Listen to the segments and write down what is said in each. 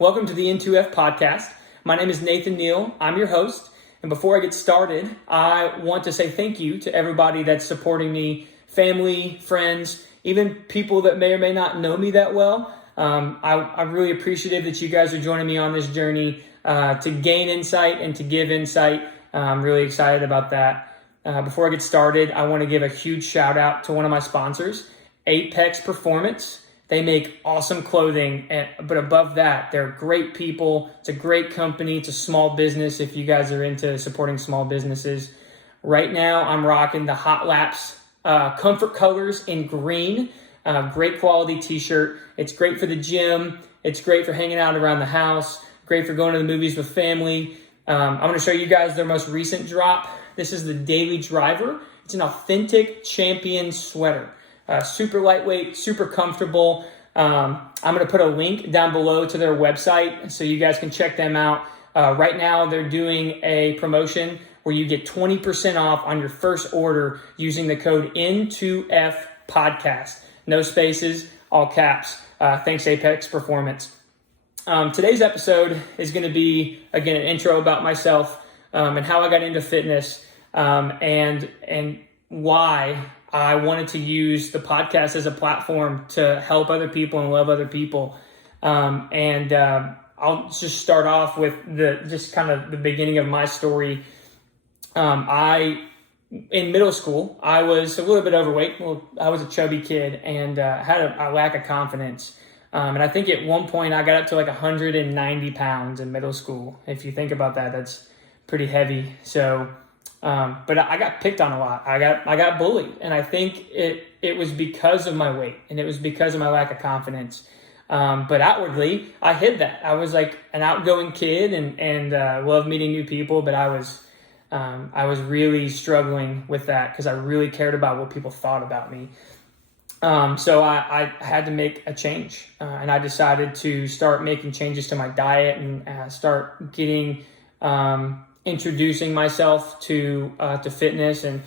Welcome to the N2F podcast. My name is Nathan Neal. I'm your host. And before I get started, I want to say thank you to everybody that's supporting me, family, friends, even people that may or may not know me that well. I'm really appreciative that you guys are joining me on this journey to gain insight and to give insight. I'm really excited about that. Before I get started, I want to give a huge shout out to one of my sponsors, Apex Performance. They make awesome clothing, but above that, they're great people. It's a great company. It's a small business if you guys are into supporting small businesses. Right now, I'm rocking the Hot Laps Comfort Colors in green. Great quality t-shirt. It's great for the gym. It's great for hanging out around the house. Great for going to the movies with family. I'm going to show you guys their most recent drop. This is the Daily Driver. It's an authentic champion sweater. Super lightweight, super comfortable. I'm going to put a link down below to their website so you guys can check them out. Right now, they're doing a promotion where you get 20% off on your first order using the code N2F podcast. No spaces, all caps. Thanks, Apex Performance. Today's episode is going to be, again, an intro about myself and how I got into fitness and why I wanted to use the podcast as a platform to help other people and love other people. I'll just start off with the beginning of my story. In middle school, I was a little bit overweight. Well, I was a chubby kid and had a lack of confidence. And I think at one point I got up to like 190 pounds in middle school. If you think about that, that's pretty heavy. So, but I got picked on a lot. I got bullied, and I think it was because of my weight and it was because of my lack of confidence. But outwardly, I hid that. I was like an outgoing kid and loved meeting new people, but I was really struggling with that because I really cared about what people thought about me. So I had to make a change, and I decided to start making changes to my diet and start getting introducing myself to fitness and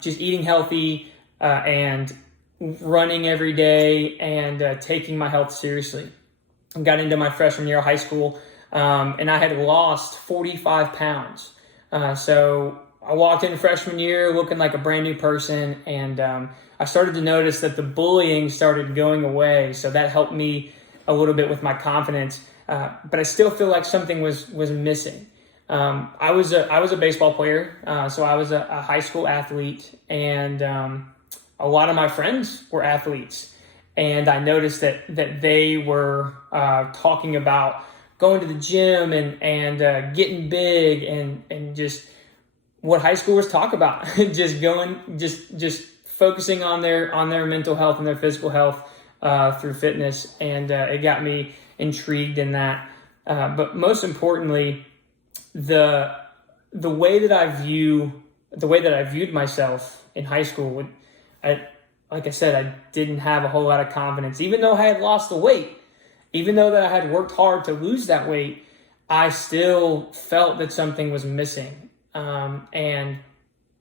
just eating healthy and running every day and taking my health seriously. I got into my freshman year of high school, and I had lost 45 pounds. So I walked in freshman year looking like a brand new person, and I started to notice that the bullying started going away. So that helped me a little bit with my confidence, but I still feel like something was missing. I was a baseball player, so I was a high school athlete, and a lot of my friends were athletes, and I noticed that they were talking about going to the gym and getting big and just what high schoolers talk about, just focusing on their mental health and their physical health through fitness, and it got me intrigued in that. But most importantly, the way that I viewed myself in high school, like I said, I didn't have a whole lot of confidence. Even though I had lost the weight, even though that I had worked hard to lose that weight, I still felt that something was missing. And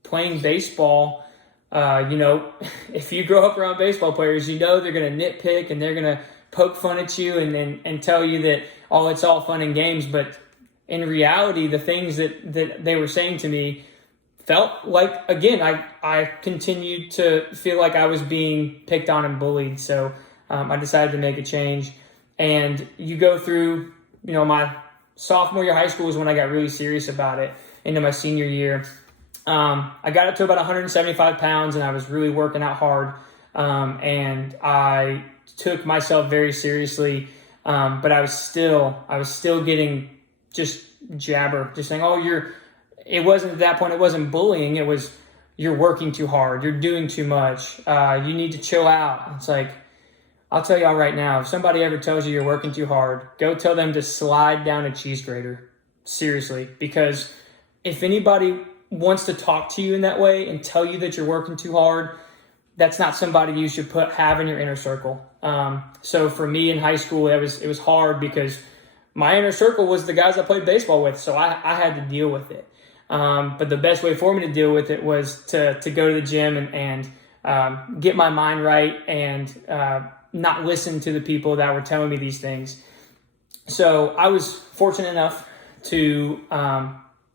playing baseball, if you grow up around baseball players, they're going to nitpick and they're going to poke fun at you and tell you that, oh, it's all fun and games. But in reality, the things that they were saying to me felt like, again, I continued to feel like I was being picked on and bullied. So I decided to make a change. And you go through, my sophomore year of high school is when I got really serious about it. Into my senior year, I got up to about 175 pounds, and I was really working out hard. And I took myself very seriously, but I was still getting just jabber, just saying, oh, it wasn't at that point, it wasn't bullying. It was, you're working too hard. You're doing too much. You need to chill out. It's like, I'll tell y'all right now, if somebody ever tells you you're working too hard, go tell them to slide down a cheese grater. Seriously, because if anybody wants to talk to you in that way and tell you that you're working too hard, that's not somebody you should have in your inner circle. So for me in high school, it was hard because my inner circle was the guys I played baseball with, so I had to deal with it. But the best way for me to deal with it was to go to the gym and get my mind right and not listen to the people that were telling me these things. So I was fortunate enough to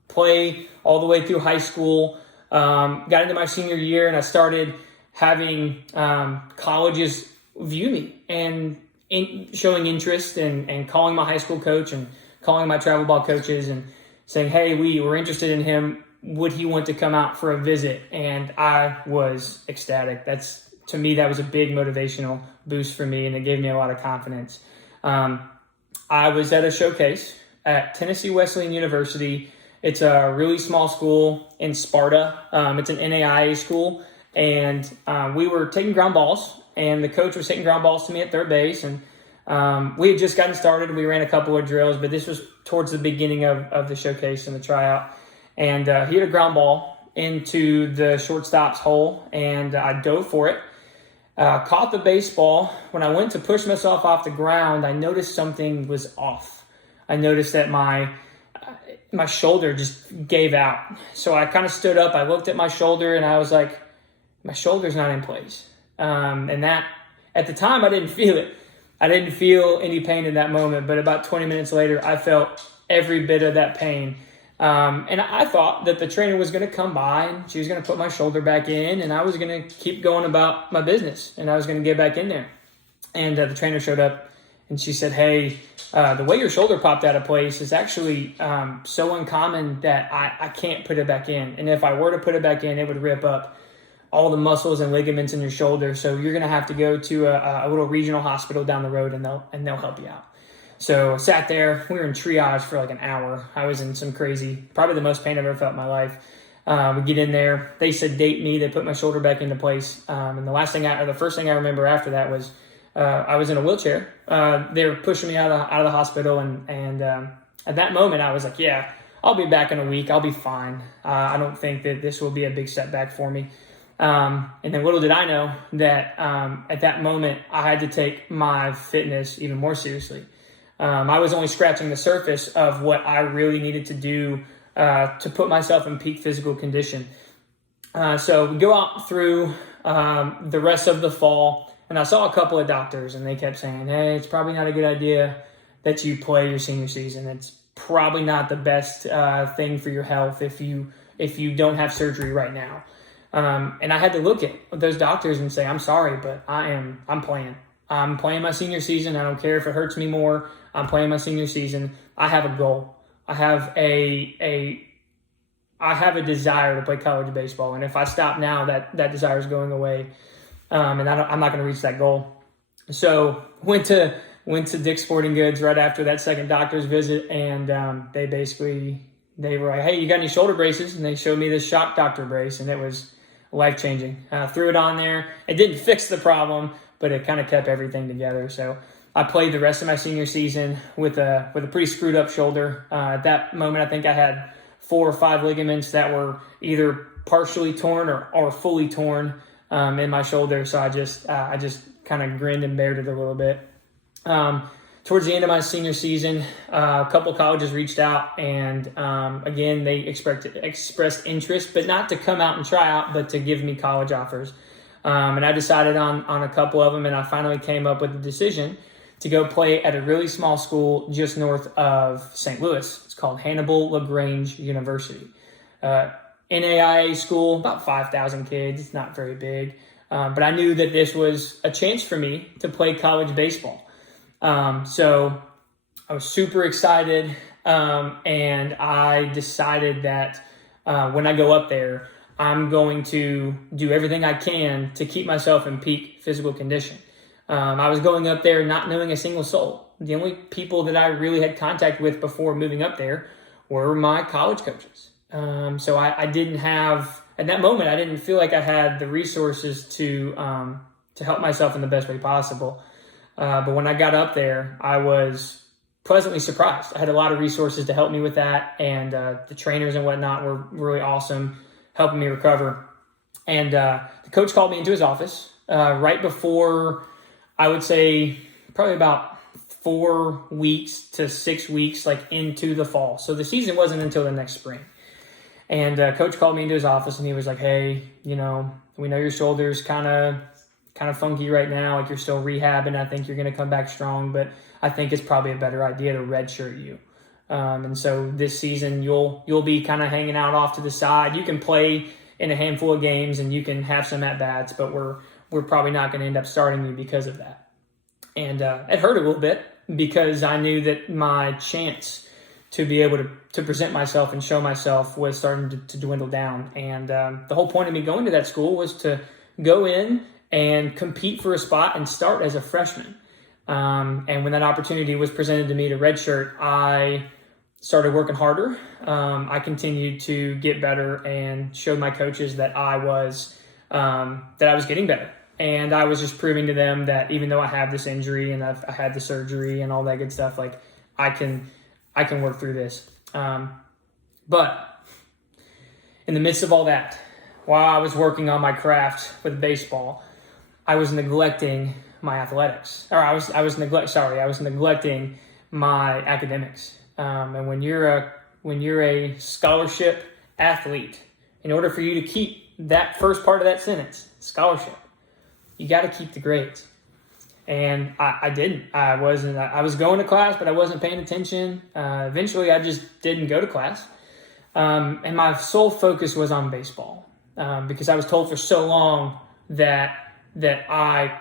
play all the way through high school, got into my senior year, and I started having colleges view me and showing interest and calling my high school coach and calling my travel ball coaches and saying, hey, we were interested in him. Would he want to come out for a visit? And I was ecstatic. To me, that was a big motivational boost for me, and it gave me a lot of confidence. I was at a showcase at Tennessee Wesleyan University. It's a really small school in Sparta. It's an NAIA school, and we were taking ground balls, and the coach was hitting ground balls to me at third base, and we had just gotten started. We ran a couple of drills, but this was towards the beginning of the showcase and the tryout, and he hit a ground ball into the shortstop's hole, and I dove for it. Caught the baseball. When I went to push myself off the ground, I noticed something was off. I noticed that my shoulder just gave out. So I kind of stood up. I looked at my shoulder, and I was like, my shoulder's not in place. And that, at the time, I didn't feel it. I didn't feel any pain in that moment. But about 20 minutes later, I felt every bit of that pain. And I thought that the trainer was going to come by and she was going to put my shoulder back in, and I was going to keep going about my business, and I was going to get back in there. And the trainer showed up, and she said, hey, the way your shoulder popped out of place is actually so uncommon that I can't put it back in. And if I were to put it back in, it would rip up all the muscles and ligaments in your shoulder. So you're going to have to go to a little regional hospital down the road, and they'll help you out. So I sat there. We were in triage for like an hour. I was in some crazy, probably the most pain I've ever felt in my life. We get in there. They sedate me. They put my shoulder back into place. And the first thing I remember after that was I was in a wheelchair. They were pushing me out of the hospital. And at that moment, I was like, yeah, I'll be back in a week. I'll be fine. I don't think that this will be a big setback for me. And then little did I know that at that moment, I had to take my fitness even more seriously. I was only scratching the surface of what I really needed to do to put myself in peak physical condition. So we go out through the rest of the fall, and I saw a couple of doctors, and they kept saying, hey, it's probably not a good idea that you play your senior season. It's probably not the best thing for your health if you don't have surgery right now. And I had to look at those doctors and say, I'm sorry, but I'm playing. I'm playing my senior season. I don't care if it hurts me more. I'm playing my senior season. I have a goal. I have a desire to play college baseball. And if I stop now, that desire is going away. And I'm not going to reach that goal. So went to Dick's Sporting Goods right after that second doctor's visit. And they were like, hey, you got any shoulder braces? And they showed me this shock doctor brace, and it was life-changing. Threw it on there. It didn't fix the problem, but it kind of kept everything together. So I played the rest of my senior season with a pretty screwed up shoulder. At that moment, I think I had 4 or 5 ligaments that were either partially torn or fully torn in my shoulder. So I just kind of grinned and bared it a little bit. Towards the end of my senior season, a couple colleges reached out, and again, they expressed interest, but not to come out and try out, but to give me college offers. And I decided on a couple of them, and I finally came up with the decision to go play at a really small school just north of St. Louis. It's called Hannibal LaGrange University. NAIA school, about 5,000 kids. It's not very big. But I knew that this was a chance for me to play college baseball. So I was super excited, and I decided that when I go up there, I'm going to do everything I can to keep myself in peak physical condition. I was going up there not knowing a single soul. The only people that I really had contact with before moving up there were my college coaches. So I didn't have, at that moment, I didn't feel like I had the resources to help myself in the best way possible. But when I got up there, I was pleasantly surprised. I had a lot of resources to help me with that, and the trainers and whatnot were really awesome, helping me recover. And the coach called me into his office right before, I would say, probably about 4 weeks to 6 weeks, like into the fall. So the season wasn't until the next spring. And coach called me into his office, and he was like, hey, we know your shoulder's kind of funky right now, like you're still rehabbing. I think you're going to come back strong, but I think it's probably a better idea to redshirt you. And so this season you'll be kind of hanging out off to the side. You can play in a handful of games and you can have some at-bats, but we're probably not going to end up starting you because of that. And it hurt a little bit because I knew that my chance to be able to present myself and show myself was starting to dwindle down. And the whole point of me going to that school was to go in and compete for a spot and start as a freshman. And when that opportunity was presented to me to redshirt, I started working harder. I continued to get better and showed my coaches that I was getting better. And I was just proving to them that even though I have this injury and I had the surgery and all that good stuff, like I can work through this. But in the midst of all that, while I was working on my craft with baseball, I was neglecting my athletics, or I was neglecting my academics. And when you're a scholarship athlete, in order for you to keep that first part of that sentence, scholarship, you got to keep the grades. And I didn't. I was going to class, but I wasn't paying attention. Eventually, I just didn't go to class. And my sole focus was on baseball because I was told for so long that I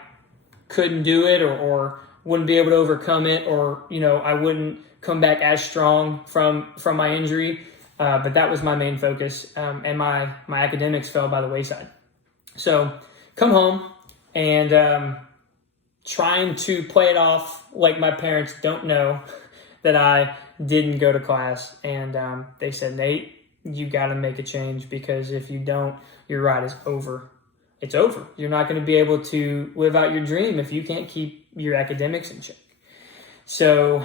couldn't do it or wouldn't be able to overcome it, or I wouldn't come back as strong from my injury. But that was my main focus, and my academics fell by the wayside. So come home and trying to play it off like my parents don't know that I didn't go to class. And they said, Nate, you got to make a change, because if you don't, your ride is over. It's over. You're not going to be able to live out your dream if you can't keep your academics in check. So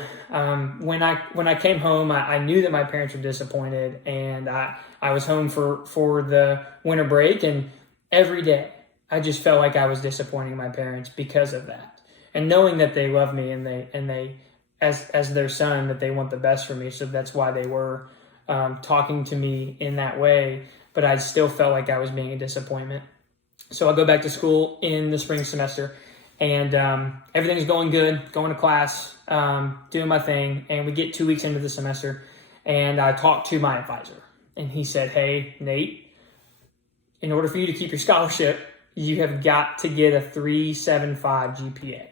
when I came home, I knew that my parents were disappointed, and I was home for the winter break, and every day I just felt like I was disappointing my parents because of that. And knowing that they love me and they as their son, that they want the best for me, so that's why they were talking to me in that way. But I still felt like I was being a disappointment. So I go back to school in the spring semester, and everything's going good, going to class, doing my thing. And we get 2 weeks into the semester, and I talked to my advisor, and he said, hey, Nate, in order for you to keep your scholarship, you have got to get a 3.75 GPA.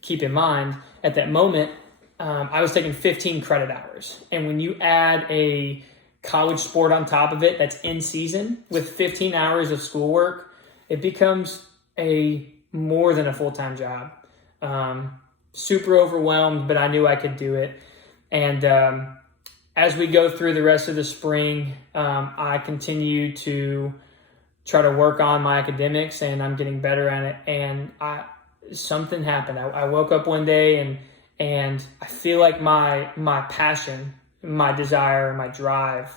Keep in mind, at that moment, I was taking 15 credit hours. And when you add a college sport on top of it that's in season with 15 hours of schoolwork, it becomes more than a full-time job. Super overwhelmed, but I knew I could do it. And as we go through the rest of the spring, I continue to try to work on my academics, and I'm getting better at it. And something happened. I woke up one day and I feel like my passion, my desire, my drive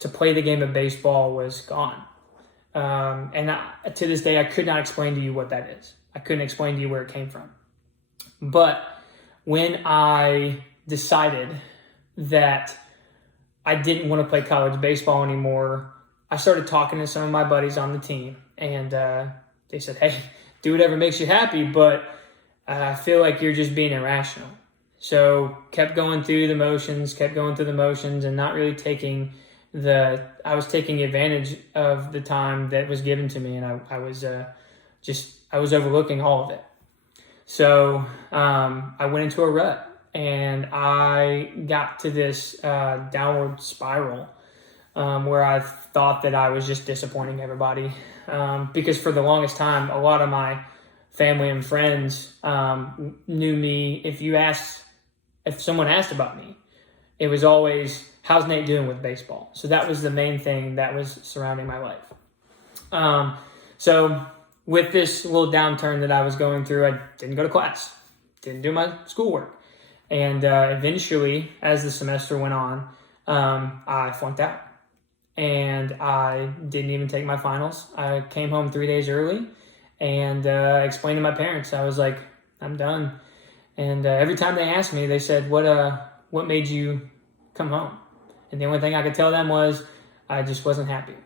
to play the game of baseball was gone. To this day, I could not explain to you what that is. I couldn't explain to you where it came from. But when I decided that I didn't want to play college baseball anymore, I started talking to some of my buddies on the team, and they said, hey, do whatever makes you happy, but I feel like you're just being irrational. So kept going through the motions, and not really I was taking advantage of the time that was given to me, and I was overlooking all of it. So I went into a rut, and I got to this downward spiral where I thought that I was just disappointing everybody. Because for the longest time, a lot of my family and friends knew me. If someone asked about me, it was always, how's Nate doing with baseball? So that was the main thing that was surrounding my life. So with this little downturn that I was going through, I didn't go to class, didn't do my schoolwork. And eventually, as the semester went on, I flunked out. And I didn't even take my finals. I came home 3 days early and explained to my parents. I was like, I'm done. And every time they asked me, they said, what made you come home? And the only thing I could tell them was I just wasn't happy.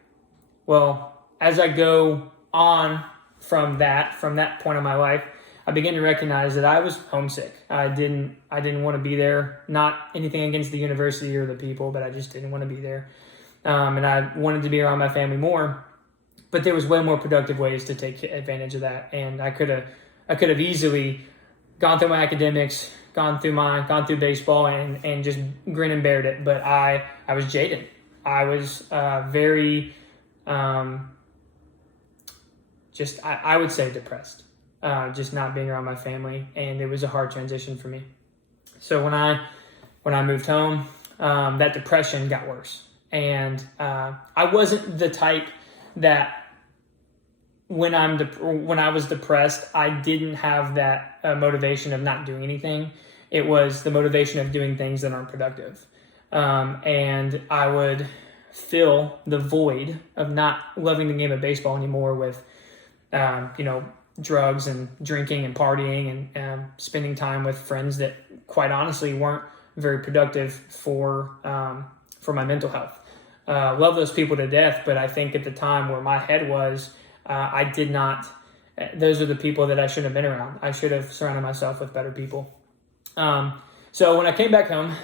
Well, as I go on from that point in my life, I began to recognize that I was homesick. I didn't want to be there. Not anything against the university or the people, but I just didn't want to be there. And I wanted to be around my family more. But there was way more productive ways to take advantage of that. And I could have easily gone through my academics, gone through baseball, and just grin and bared it. But I was jaded. I was very, I would say depressed, just not being around my family. And it was a hard transition for me. So when I moved home, that depression got worse. And I wasn't the type that when I was depressed, I didn't have that motivation of not doing anything. It was the motivation of doing things that aren't productive. And I would fill the void of not loving the game of baseball anymore with, drugs and drinking and partying and spending time with friends that quite honestly weren't very productive for my mental health. Love those people to death, but I think at the time where my head was, I did not. Those are the people that I shouldn't have been around. I should have surrounded myself with better people. So when I came back home,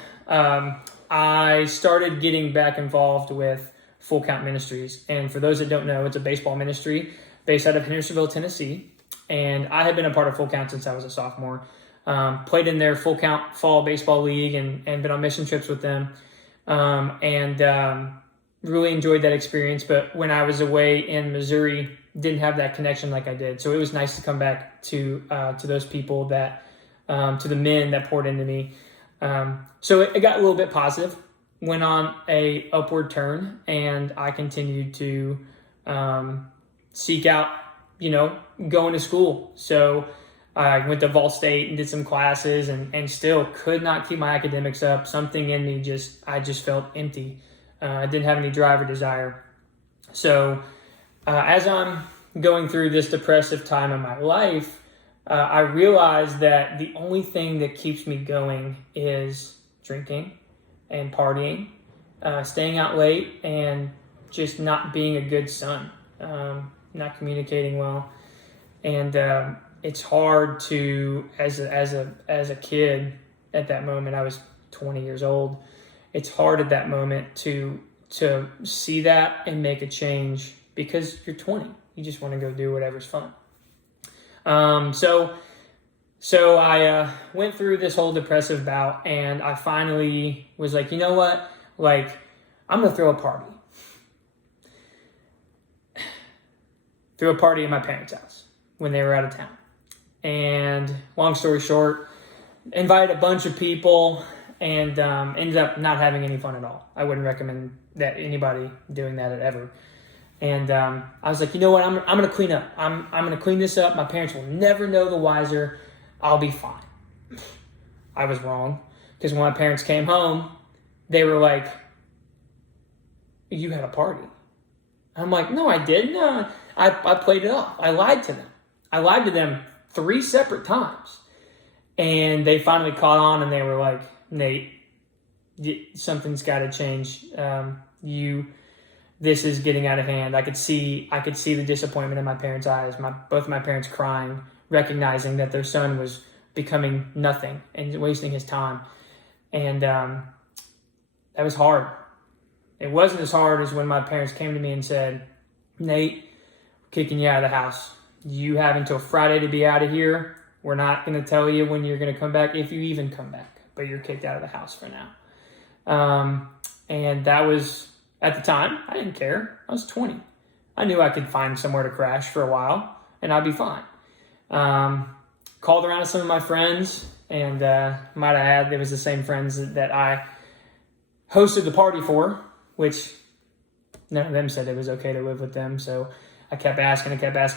I started getting back involved with Full Count Ministries. And for those that don't know, it's a baseball ministry based out of Hendersonville, Tennessee. And I had been a part of Full Count since I was a sophomore. Played in their Full Count Fall Baseball League and been on mission trips with them. Really enjoyed that experience. But when I was away in Missouri, didn't have that connection like I did. So it was nice to come back to those people to the men that poured into me. So it got a little bit positive, went on a upward turn, and I continued to seek out, going to school. So I went to Vol State and did some classes and still could not keep my academics up. Something in me I just felt empty. I didn't have any drive or desire. So as I'm going through this depressive time in my life, I realized that the only thing that keeps me going is drinking and partying, staying out late, and just not being a good son, not communicating well. And it's hard to, as a kid at that moment, I was 20 years old. It's hard at that moment to see that and make a change because you're 20. You just want to go do whatever's fun. So I went through this whole depressive bout, and I finally was like, you know what? Like, I'm going to throw a party. Threw a party at my parents' house when they were out of town. And long story short, invited a bunch of people and ended up not having any fun at all. I wouldn't recommend that anybody doing that ever. And I was like, you know what? I'm going to clean up. I'm going to clean this up. My parents will never know the wiser. I'll be fine. I was wrong, because when my parents came home, they were like, you had a party. I'm like, no, I didn't. I played it off. I lied to them. I lied to them 3 separate times. And they finally caught on, and they were like, Nate, something's got to change. This is getting out of hand. I could see the disappointment in my parents' eyes. Both my parents crying, recognizing that their son was becoming nothing and wasting his time. And that was hard. It wasn't as hard as when my parents came to me and said, Nate, we're kicking you out of the house. You have until Friday to be out of here. We're not going to tell you when you're going to come back, if you even come back, but you're kicked out of the house for now. And that was, at the time, I didn't care. I was 20. I knew I could find somewhere to crash for a while, and I'd be fine. Called around to some of my friends, and might I add, it was the same friends that I hosted the party for, which none of them said it was okay to live with them. So I kept asking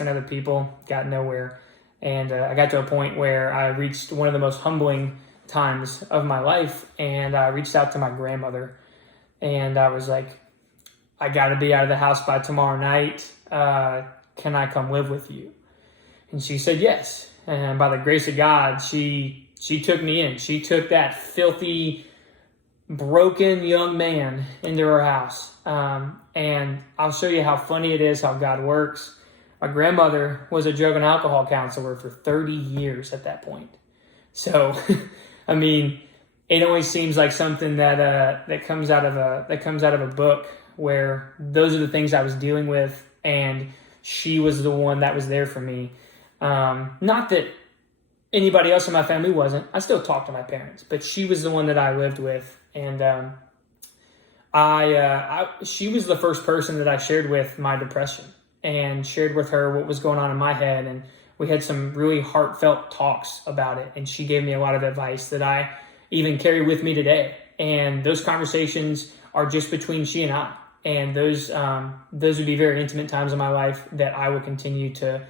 other people, got nowhere. And I got to a point where I reached one of the most humbling times of my life, and I reached out to my grandmother, and I was like, I got to be out of the house by tomorrow night. Can I come live with you? And she said yes. And by the grace of God, she took me in. She took that filthy, broken young man into her house. And I'll show you how funny it is, how God works. My grandmother was a drug and alcohol counselor for 30 years at that point. So, I mean, it always seems like something that comes out of a book, where those are the things I was dealing with, and she was the one that was there for me. Not that anybody else in my family wasn't. I still talk to my parents, but she was the one that I lived with, and she was the first person that I shared with my depression, and shared with her what was going on in my head, and we had some really heartfelt talks about it, and she gave me a lot of advice that I even carry with me today. And those conversations are just between she and I, and those would be very intimate times in my life that I will continue to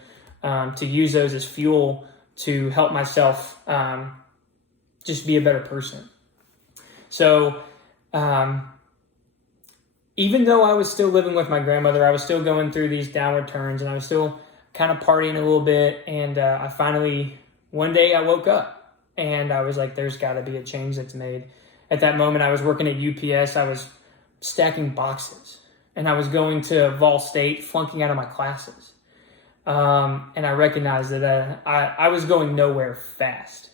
use those as fuel to help myself just be a better person. So even though I was still living with my grandmother, I was still going through these downward turns, and I was still kind of partying a little bit. And I finally, one day I woke up and I was like, there's got to be a change that's made. At that moment, I was working at UPS. I was stacking boxes, and I was going to Vol State, flunking out of my classes. And I recognized that I was going nowhere fast.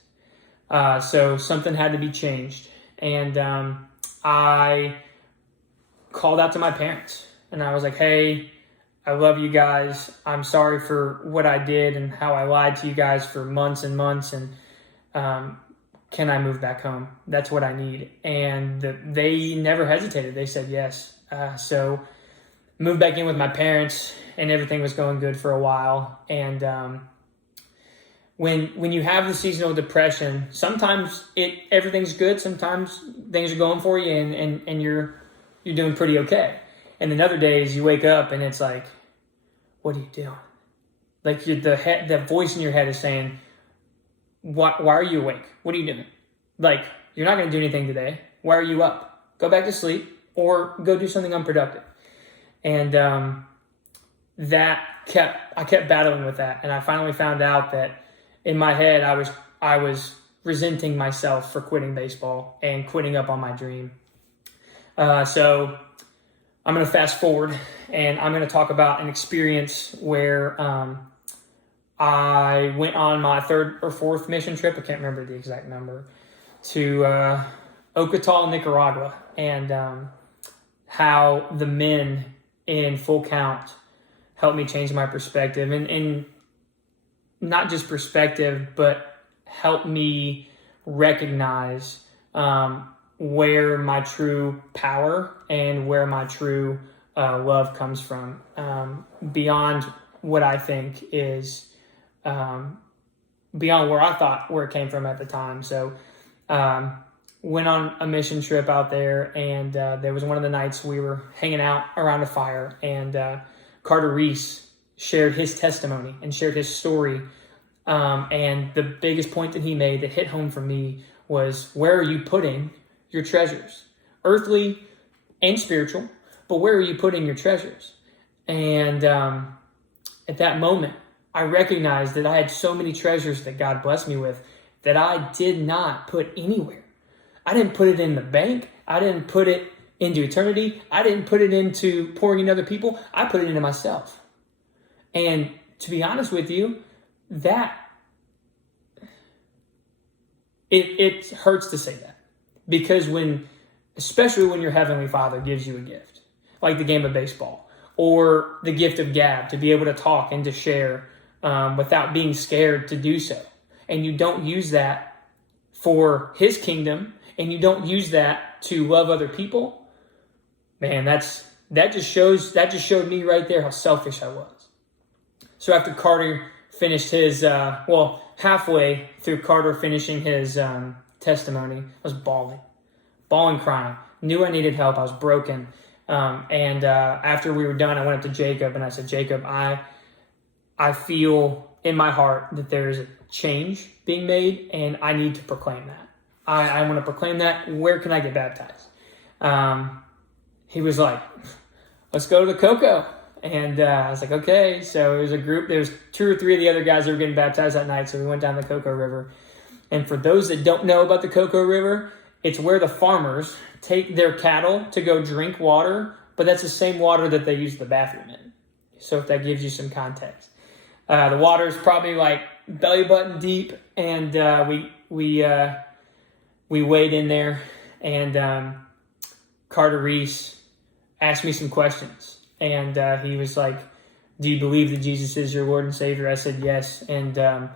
So something had to be changed. And I called out to my parents, and I was like, hey, I love you guys. I'm sorry for what I did and how I lied to you guys for months and months. And can I move back home? That's what I need. And they never hesitated. They said yes. So moved back in with my parents, and everything was going good for a while. And when you have the seasonal depression, sometimes everything's good. Sometimes things are going for you, and you're doing pretty okay. And then other days you wake up and it's like, what are you doing? Like the voice in your head is saying, why are you awake? What are you doing? Like, you're not going to do anything today. Why are you up? Go back to sleep or go do something unproductive. And I kept battling with that. And I finally found out that in my head, I was resenting myself for quitting baseball and quitting up on my dream. So I'm going to fast forward, and I'm going to talk about an experience where I went on my third or fourth mission trip. I can't remember the exact number, to Ocotal, Nicaragua, and how the men in Full Count helped me change my perspective, and not just perspective, but helped me recognize where my true power and where my true love comes from, beyond what I think is, beyond where I thought where it came from at the time. So went on a mission trip out there, and there was one of the nights we were hanging out around a fire, and Carter Reese shared his testimony and shared his story. And the biggest point that he made that hit home for me was, where are you putting your treasures? Earthly and spiritual, but where are you putting your treasures? And at that moment, I recognized that I had so many treasures that God blessed me with that I did not put anywhere. I didn't put it in the bank. I didn't put it into eternity. I didn't put it into pouring into other people. I put it into myself. And to be honest with you, that it hurts to say that, because especially when your Heavenly Father gives you a gift, like the game of baseball, or the gift of gab, to be able to talk and to share without being scared to do so, and you don't use that for His kingdom, and you don't use that to love other people, man, that just showed me right there how selfish I was. So after Carter finished his, halfway through Carter finishing his testimony, I was bawling, crying. Knew I needed help. I was broken. And after we were done, I went up to Jacob and I said, Jacob, I feel in my heart that there is a change being made, and I need to proclaim that. I want to proclaim that. Where can I get baptized? He was like, let's go to the Cocoa. And I was like, okay. So it was a group. There was 2 or 3 of the other guys that were getting baptized that night. So we went down the Cocoa River. And for those that don't know about the Cocoa River, it's where the farmers take their cattle to go drink water, but that's the same water that they use the bathroom in. So if that gives you some context. The water is probably like belly button deep, and we wade in there, and Carter Reese asked me some questions, and he was like, "Do you believe that Jesus is your Lord and Savior?" I said yes, and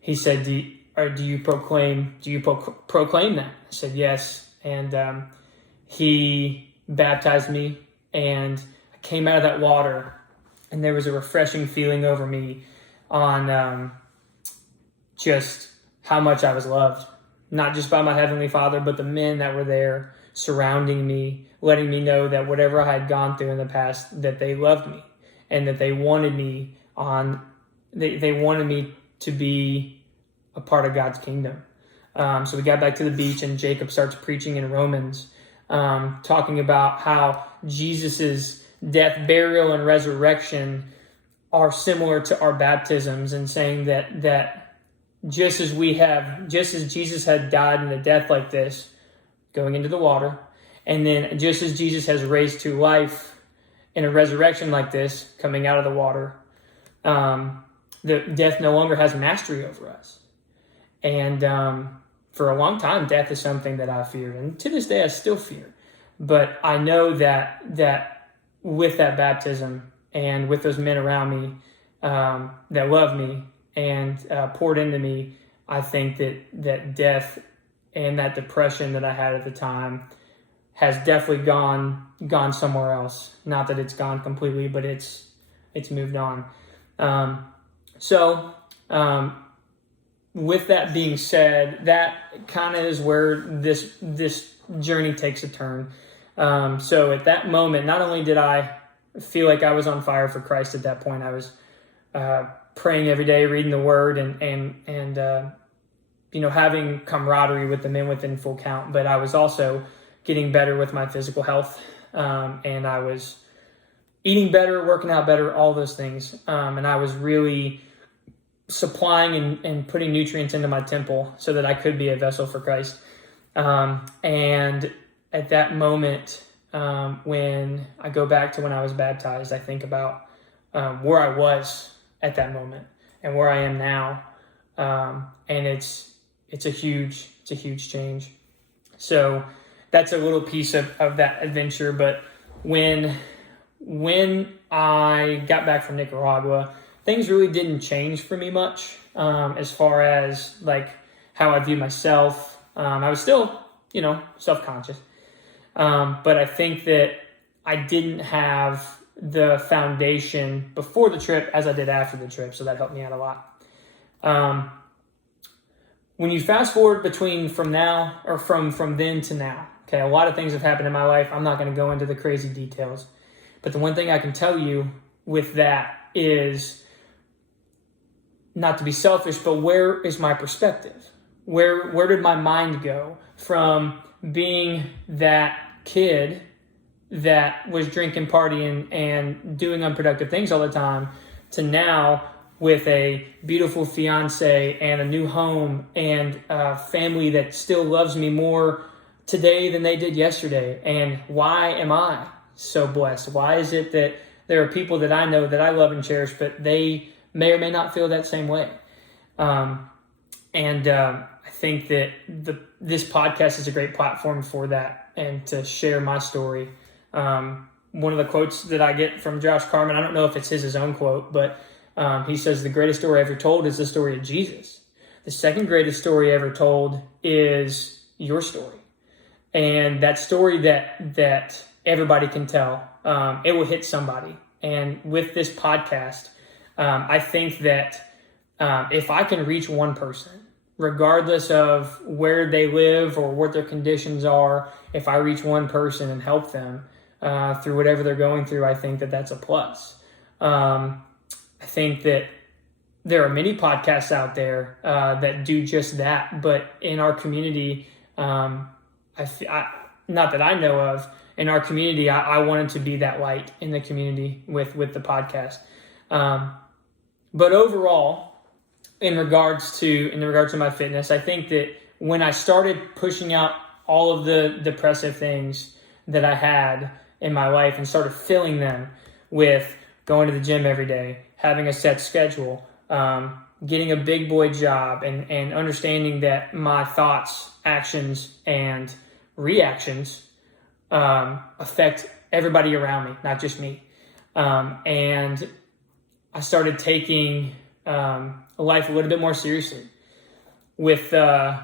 he said, "Do you proclaim that?" I said yes, and he baptized me, and I came out of that water, and there was a refreshing feeling over me on just how much I was loved, not just by my Heavenly Father, but the men that were there surrounding me, letting me know that whatever I had gone through in the past, that they loved me and that they wanted me they wanted me to be a part of God's kingdom. So we got back to the beach, and Jacob starts preaching in Romans, talking about how Jesus's death, burial, and resurrection are similar to our baptisms, and saying that just as Jesus had died in a death like this, going into the water, and then just as Jesus has raised to life in a resurrection like this, coming out of the water, the death no longer has mastery over us. And for a long time, death is something that I feared, and to this day I still fear. But I know that with that baptism and with those men around me that love me and poured into me, I think that death and that depression that I had at the time has definitely gone somewhere else. Not that it's gone completely, but it's moved on. With that being said, that kind of is where this journey takes a turn. So at that moment, not only did I feel like I was on fire for Christ at that point, I was praying every day, reading the Word, and having camaraderie with the men within Full Count. But I was also getting better with my physical health, and I was eating better, working out better, all those things. And I was really supplying and putting nutrients into my temple so that I could be a vessel for Christ. And at that moment, when I go back to when I was baptized, I think about where I was at that moment and where I am now. And it's a huge change. So that's a little piece of that adventure. But when I got back from Nicaragua, things really didn't change for me much, as far as like how I view myself. I was still, self-conscious. But I think that I didn't have the foundation before the trip as I did after the trip. So that helped me out a lot. When you fast forward from then to now, okay, a lot of things have happened in my life. I'm not going to go into the crazy details, but the one thing I can tell you with that is, not to be selfish, but where is my perspective? Where did my mind go from being that kid that was drinking, partying, and doing unproductive things all the time, to now with a beautiful fiance and a new home and a family that still loves me more today than they did yesterday? And why am I so blessed? Why is it that there are people that I know that I love and cherish, but they may or may not feel that same way? I think that this podcast is a great platform for that and to share my story. One of the quotes that I get from Josh Carman, I don't know if it's his own quote, but he says, "The greatest story ever told is the story of Jesus. The second greatest story ever told is your story." And that story that everybody can tell, it will hit somebody. And with this podcast, I think that if I can reach one person, regardless of where they live or what their conditions are, if I reach one person and help them through whatever they're going through, I think that that's a plus. I think that there are many podcasts out there that do just that, but in our community, not that I know of, in our community, I wanted to be that light in the community with the podcast. But overall, in regards to my fitness, I think that when I started pushing out all of the depressive things that I had in my life and started filling them with going to the gym every day, having a set schedule, getting a big boy job, and understanding that my thoughts, actions, and reactions affect everybody around me, not just me. And I started taking life a little bit more seriously with the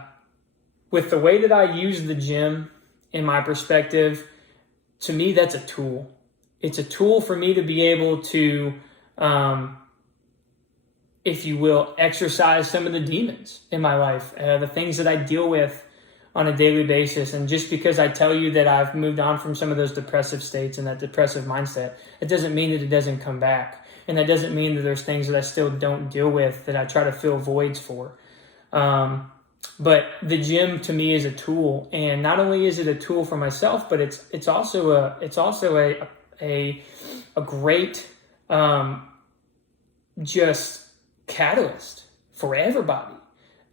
way that I use the gym. In my perspective, to me, that's a tool. It's a tool for me to be able to, if you will, exercise some of the demons in my life, the things that I deal with on a daily basis. And just because I tell you that I've moved on from some of those depressive states and that depressive mindset, it doesn't mean that it doesn't come back. And that doesn't mean that there's things that I still don't deal with, that I try to fill voids for. But the gym to me is a tool, and not only is it a tool for myself, but it's also a great just catalyst for everybody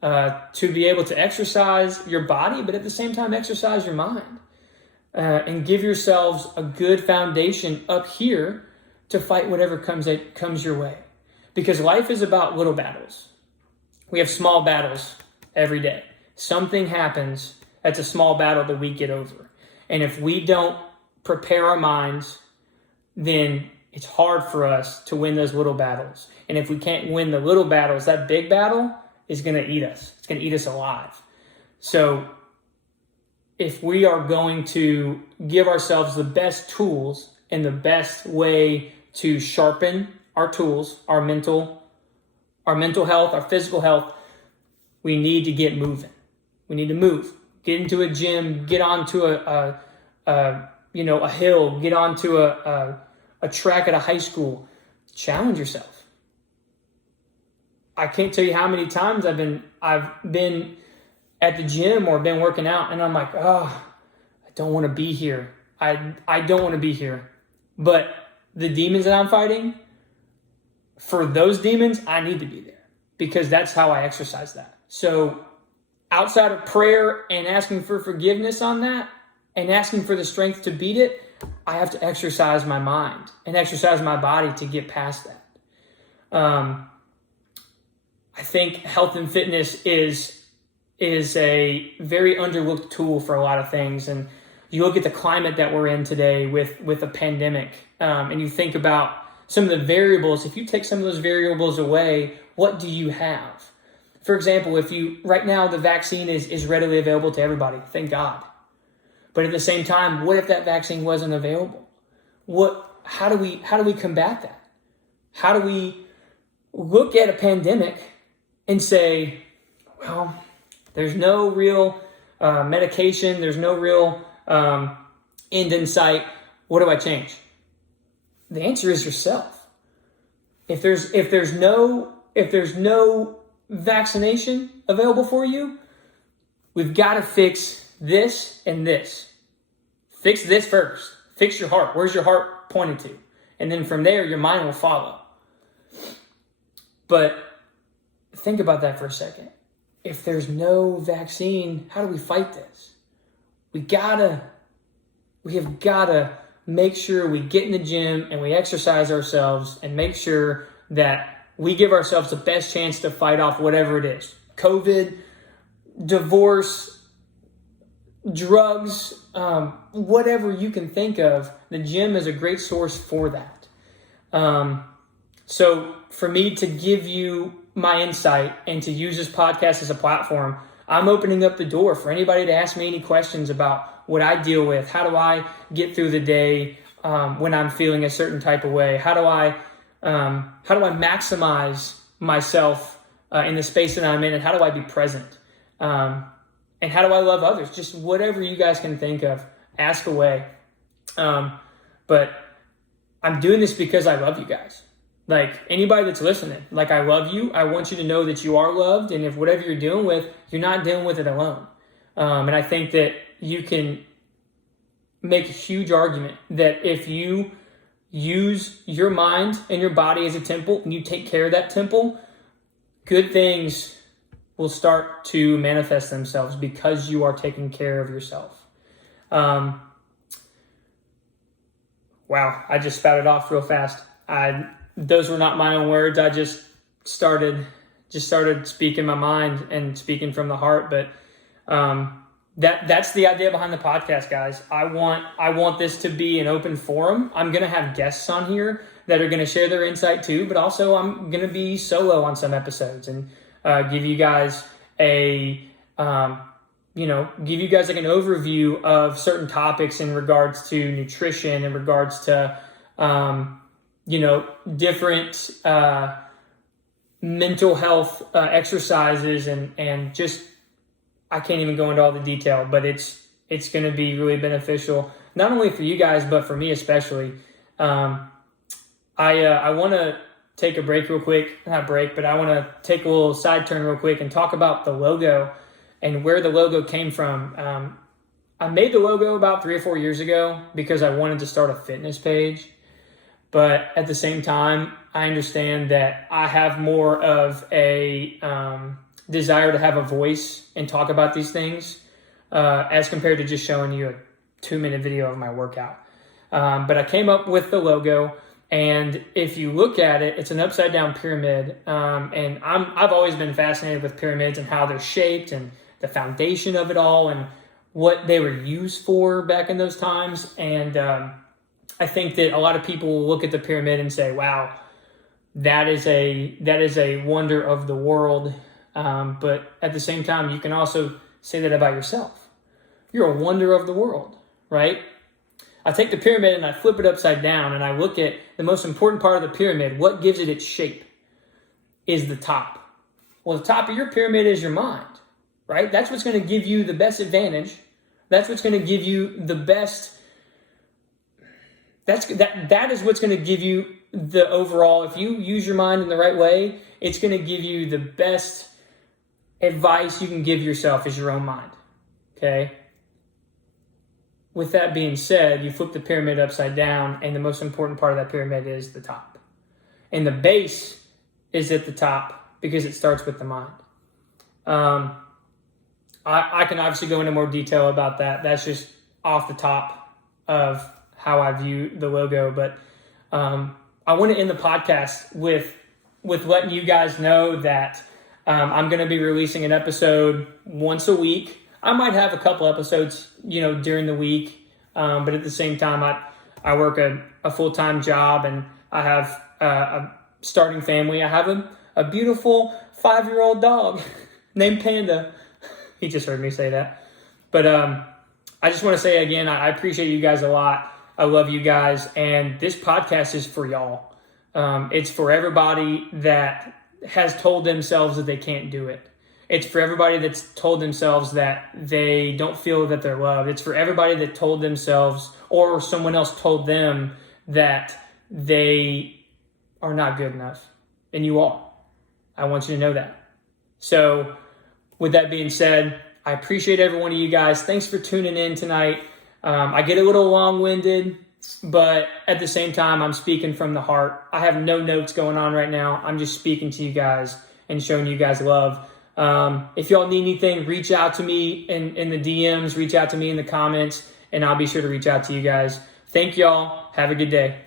to be able to exercise your body, but at the same time exercise your mind, and give yourselves a good foundation up here to fight whatever comes your way. Because life is about little battles. We have small battles every day. Something happens that's a small battle that we get over. And if we don't prepare our minds, then it's hard for us to win those little battles. And if we can't win the little battles, that big battle is going to eat us. It's going to eat us alive. So if we are going to give ourselves the best tools and the best way to sharpen our tools, our mental health, our physical health, we need to get moving. We need to move. Get into a gym. Get onto a hill. Get onto a track at a high school. Challenge yourself. I can't tell you how many times I've been at the gym or been working out, and I'm like, I don't want to be here. I don't want to be here. But the demons that I'm fighting, for those demons, I need to be there, because that's how I exercise that. So outside of prayer and asking for forgiveness on that and asking for the strength to beat it, I have to exercise my mind and exercise my body to get past that. I think health and fitness is a very underlooked tool for a lot of things. And you look at the climate that we're in today with a pandemic, and you think about some of the variables. If you take some of those variables away, what do you have? For example, right now the vaccine is readily available to everybody, thank God. But at the same time, what if that vaccine wasn't available? How do we combat that? How do we look at a pandemic and say, well, there's no real medication, there's no real end in sight. What do I change? The answer is yourself. If there's no vaccination available for you, we've got to fix this and this. Fix this first. Fix your heart. Where's your heart pointed to? And then from there, your mind will follow. But think about that for a second. If there's no vaccine, how do we fight this? We have got to make sure we get in the gym and we exercise ourselves and make sure that we give ourselves the best chance to fight off whatever it is. COVID, divorce, drugs, whatever you can think of, the gym is a great source for that. So for me to give you my insight and to use this podcast as a platform, I'm opening up the door for anybody to ask me any questions about what I deal with. How do I get through the day when I'm feeling a certain type of way? How do I maximize myself in the space that I'm in, and how do I be present? And how do I love others? Just whatever you guys can think of, ask away. But I'm doing this because I love you guys. Like, anybody that's listening, like, I love you. I want you to know that you are loved, and if whatever you're dealing with, you're not dealing with it alone. And I think that you can make a huge argument that if you use your mind and your body as a temple and you take care of that temple, good things will start to manifest themselves because you are taking care of yourself. Wow, I just spouted off real fast. Those were not my own words. I just started speaking my mind and speaking from the heart. But that's the idea behind the podcast, guys. I want this to be an open forum. I'm going to have guests on here that are going to share their insight too, but also I'm going to be solo on some episodes and give you guys give you guys like an overview of certain topics in regards to nutrition, in regards to, different mental health exercises and just, I can't even go into all the detail, but it's going to be really beneficial, not only for you guys, but for me especially. I want to take a break real quick, not break, but I want to take a little side turn real quick and talk about the logo and where the logo came from. I made the logo about 3 or 4 years ago because I wanted to start a fitness page. But at the same time, I understand that I have more of a desire to have a voice and talk about these things as compared to just showing you a 2-minute video of my workout. But I came up with the logo, and if you look at it, it's an upside down pyramid. And I've always been fascinated with pyramids and how they're shaped and the foundation of it all and what they were used for back in those times. And I think that a lot of people will look at the pyramid and say, wow, that is a wonder of the world. But at the same time, you can also say that about yourself. You're a wonder of the world, right? I take the pyramid and I flip it upside down and I look at the most important part of the pyramid. What gives it its shape is the top. Well, the top of your pyramid is your mind, right? That's what's going to give you the best advantage. That's what's going to give you the best. That is what's going to give you the overall. If you use your mind in the right way, it's going to give you the best advice you can give yourself is your own mind. Okay. With that being said, you flip the pyramid upside down, and the most important part of that pyramid is the top. And the base is at the top because it starts with the mind. I can obviously go into more detail about that. That's just off the top of how I view the logo. But I want to end the podcast with letting you guys know that I'm going to be releasing an episode once a week. I might have a couple episodes, during the week. But at the same time, I work a full-time job and I have a starting family. I have a beautiful 5-year-old dog named Panda. He just heard me say that. But I just want to say again, I appreciate you guys a lot. I love you guys. And this podcast is for y'all. It's for everybody that has told themselves that they can't do it. It's for everybody that's told themselves that they don't feel that they're loved. It's for everybody that told themselves or someone else told them that they are not good enough. And you are. I want you to know that. So with that being said, I appreciate every one of you guys. Thanks for tuning in tonight. I get a little long-winded, but at the same time, I'm speaking from the heart. I have no notes going on right now. I'm just speaking to you guys and showing you guys love. If y'all need anything, reach out to me in the DMs, reach out to me in the comments, and I'll be sure to reach out to you guys. Thank y'all. Have a good day.